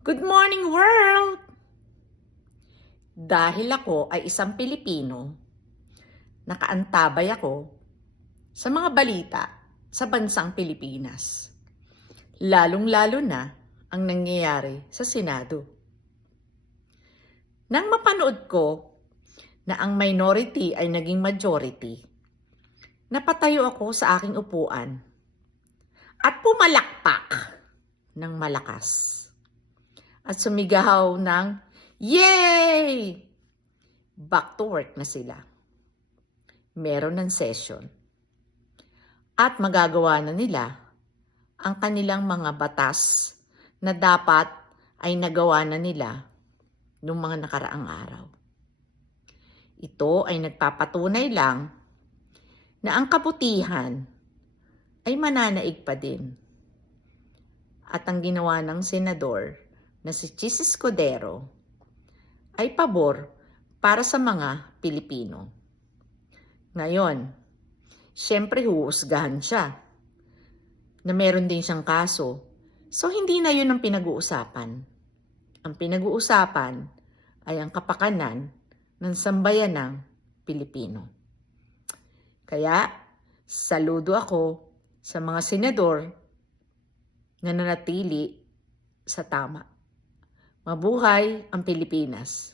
Good morning, world! Dahil ako ay isang Pilipino, nakaantabay ako sa mga balita sa bansang Pilipinas. Lalong-lalo na ang nangyayari sa Senado. Nang mapanood ko na ang minority ay naging majority, napatayo ako sa aking upuan at pumalakpak ng malakas at sumigaw ng yay! Back to work na sila. Meron ng session. At magagawa na nila ang kanilang mga batas na dapat ay nagawa na nila noong mga nakaraang araw. Ito ay nagpapatunay lang na ang kabutihan ay mananaig pa din. At ang ginawa ng senador na si Chis Escudero ay pabor para sa mga Pilipino. Ngayon, siyempre huhusgahan siya na meron din siyang kaso. So hindi na yun ang pinag-uusapan. Ang pinag-uusapan ay ang kapakanan ng sambayanang Pilipino. Kaya, saludo ako sa mga senador na nanatili sa tama. Mabuhay ang Pilipinas!